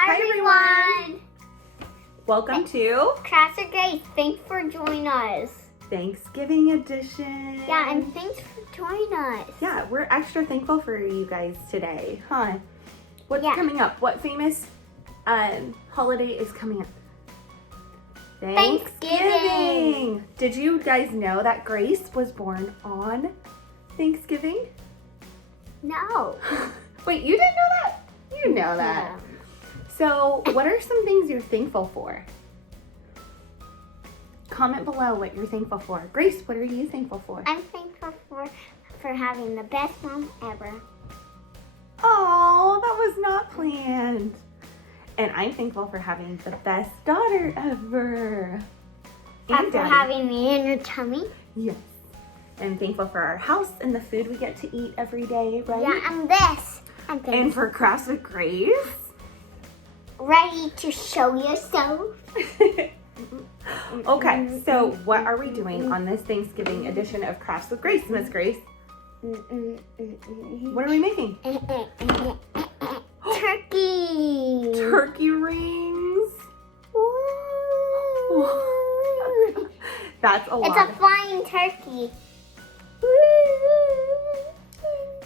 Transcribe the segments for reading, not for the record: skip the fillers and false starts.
Hi everyone! Welcome to Grace and Josie. Thanks for joining us. Thanksgiving edition. Yeah, and thanks for joining us. Yeah, we're extra thankful for you guys today, huh? What's coming up? What famous holiday is coming up? Thanksgiving. Did you guys know that Grace was born on Thanksgiving? No. Wait, you didn't know that? You know that. No. So, what are some things you're thankful for? Comment below what you're thankful for. Grace, what are you thankful for? I'm thankful for having the best mom ever. Oh, that was not planned. And I'm thankful for having the best daughter ever. And for having me in your tummy. Yes. I'm thankful for our house and the food we get to eat every day, right? Yeah, and this. And for Crafts with Grace. Ready to show yourself? Okay, so what are we doing on this Thanksgiving edition of Crafts with Grace, Miss Grace? What are we making? Turkey. Turkey rings. Woo. That's a lot. It's a flying turkey.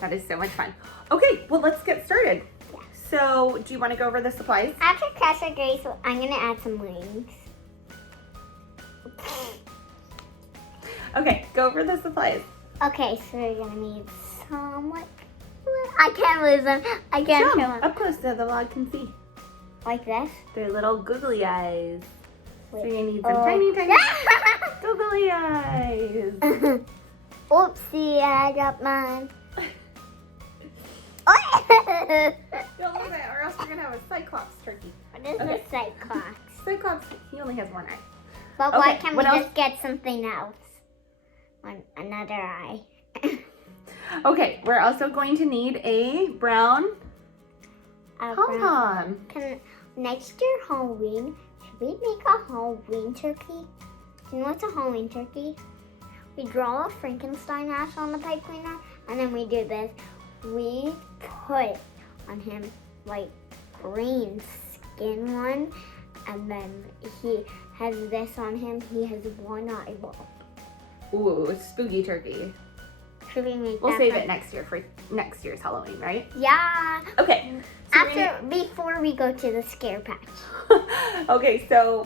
That is so much fun. Okay, well, let's get started. So, do you want to go over the supplies? After Grace and Josie, I'm going to add some wings. Okay, go over the supplies. Okay, so we're going to need some, like, I can't lose them. I can't show them. Up close so the vlog can see. Like this? They're little googly eyes. Wait. So you need some tiny googly eyes. Oopsie, I got mine. Don't lose it, or else we're going to have a cyclops turkey. What is the cyclops? Cyclops, he only has one eye. But why Okay, can't what we else? just get something else? Another eye. Okay, we're also going to need a brown pom-pom. Next year Halloween, should we make a Halloween turkey? Do you know what's a Halloween turkey? We draw a Frankenstein ash on the pipe cleaner, and then we do this. We put on him like green skin one, and then he has this on him. He has one eyeball. Ooh, spooky turkey. Should we make We'll that save for- it next year for next year's Halloween, right? Yeah. Okay. So Before we go to the scare patch. Okay, so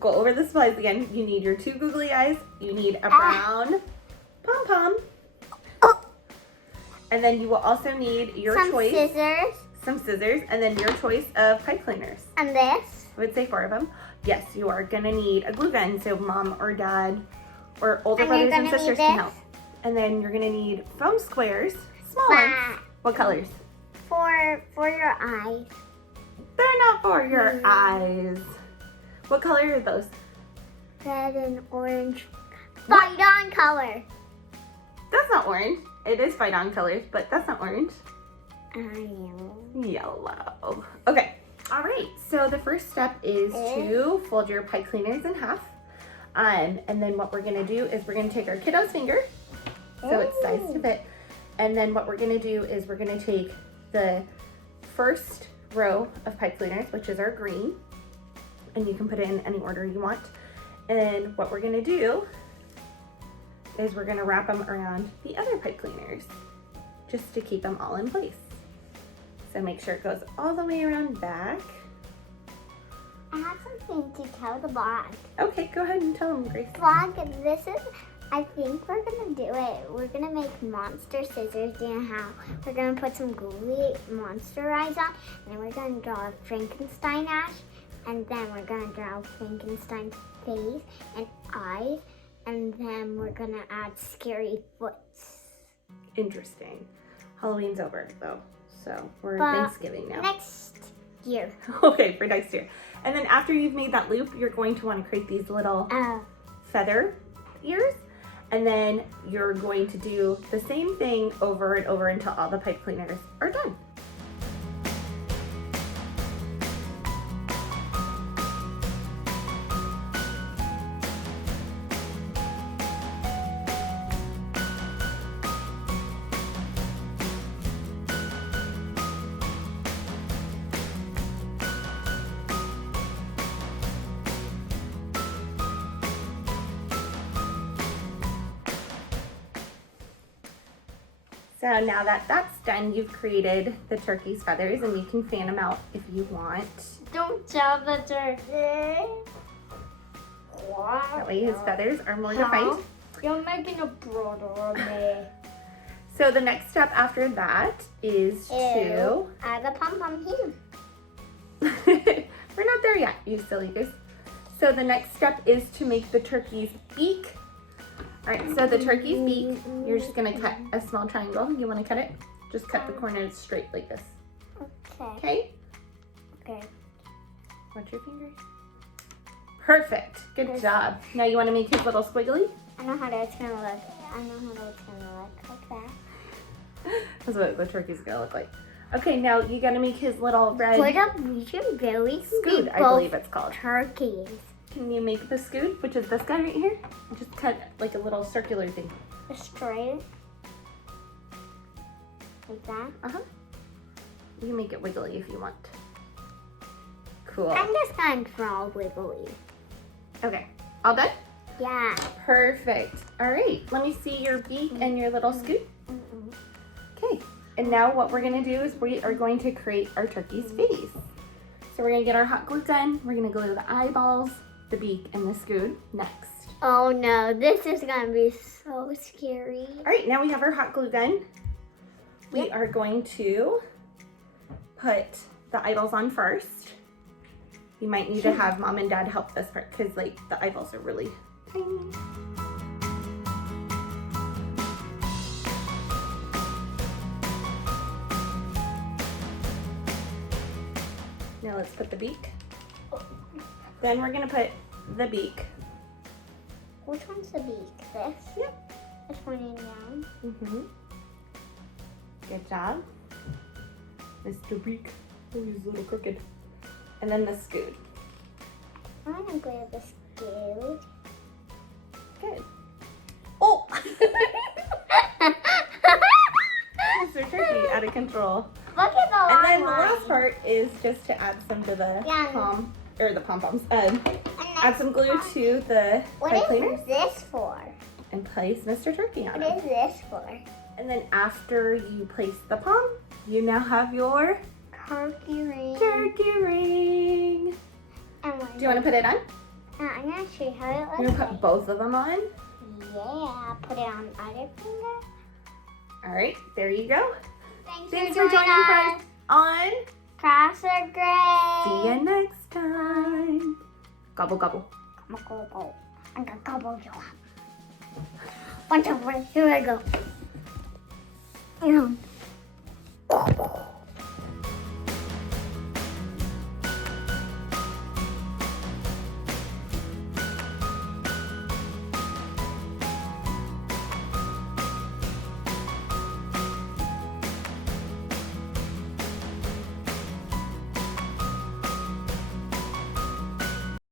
go over the supplies again. You need your 2 googly eyes. You need a brown pom-pom. Oh. And then you will also need your choice. Some scissors. And then your choice of pipe cleaners. And this. I would say 4 of them. Yes, you are going to need a glue gun, so mom or dad or older brothers and sisters can help. And then you're going to need foam squares, small ones. What colors? For your eyes. They're not for your eyes. What color are those? Red and orange. Fight on color. That's not orange. It is fight on colors, but that's not orange. Yellow. Yellow. Okay. All right. So the first step is to fold your pipe cleaners in half. And then what we're going to do is we're going to take our kiddo's finger. So it's sized to fit. And then what we're going to do is we're going to take the first row of pipe cleaners, which is our green. And you can put it in any order you want. And what we're going to do is we're going to wrap them around the other pipe cleaners just to keep them all in place. So make sure it goes all the way around back. I have something to tell the vlog. Okay, go ahead and tell them, Grace. Vlog, I think we're gonna do it. We're gonna make monster scissors. Do you know how? We're gonna put some googly monster eyes on, and then we're gonna draw a Frankenstein ash, and then we're gonna draw Frankenstein's face and eyes, and then we're gonna add scary foots. Interesting. Halloween's over though, so we're But Thanksgiving now. Next year. Okay, for next year. And then after you've made that loop, you're going to want to create these little feather ears. And then you're going to do the same thing over and over until all the pipe cleaners are done. So now that that's done, you've created the turkey's feathers, and you can fan them out if you want. Don't tell the turkey. That way his feathers are more defined. You're making a brother of me. So the next step after that is to... add the pom-pom here. We're not there yet, you silly goose. So the next step is to make the turkey's beak. All right, so the turkey's beak, you're just gonna cut a small triangle. You wanna cut it? Just cut the corners straight like this. Okay. Okay? Watch your fingers. Perfect, good job. Now you wanna make his little squiggly? I know how that's gonna look. I know how that's gonna look like that. That's what the turkey's gonna look like. Okay, now you gotta make his little red We should really scoot, I believe it's called. Turkeys. Can you make the scoot, which is this guy right here? Just cut like a little circular thing. Straight. Like that. Uh-huh. You can make it wiggly if you want. Cool. I'm just going to draw wiggly. Okay, all done? Yeah. Perfect. All right, let me see your beak and your little scoot. Okay, and now what we're gonna do is we are going to create our turkey's face. So we're gonna get our hot glue gun. We're gonna glue the eyeballs, the beak, and the scoot next. Oh no, this is gonna be so scary. All right, now we have our hot glue gun. We are going to put the eyeballs on first. You might need to have mom and dad help this part because like the eyeballs are really tiny. Now let's put the beak. Then we're gonna put the beak. Which one's the beak? This? Yep. It's pointing down. Mm-hmm. Good job. Mr. Beak. Oh, he's a little crooked. And then the scoot. I'm gonna glue the scoot. Good. Oh! Mr. Turkey, out of control. Look at the line. And then the last part is just to add some to the pom-poms. Add some glue to the pipe cleaner. What is this for? And place Mr. Turkey on What it. is this for? And then after you place the pom, you now have your Turkey ring. turkey ring. Do you want to put it on? I'm gonna show you how it looks. You're going to put both of them on? Yeah, put it on the other finger. All right, there you go. Thanks for joining us on Grace and Josie. See you next time. Gobble, gobble. I'm gonna gobble you up. 1, 2, 3, here I go.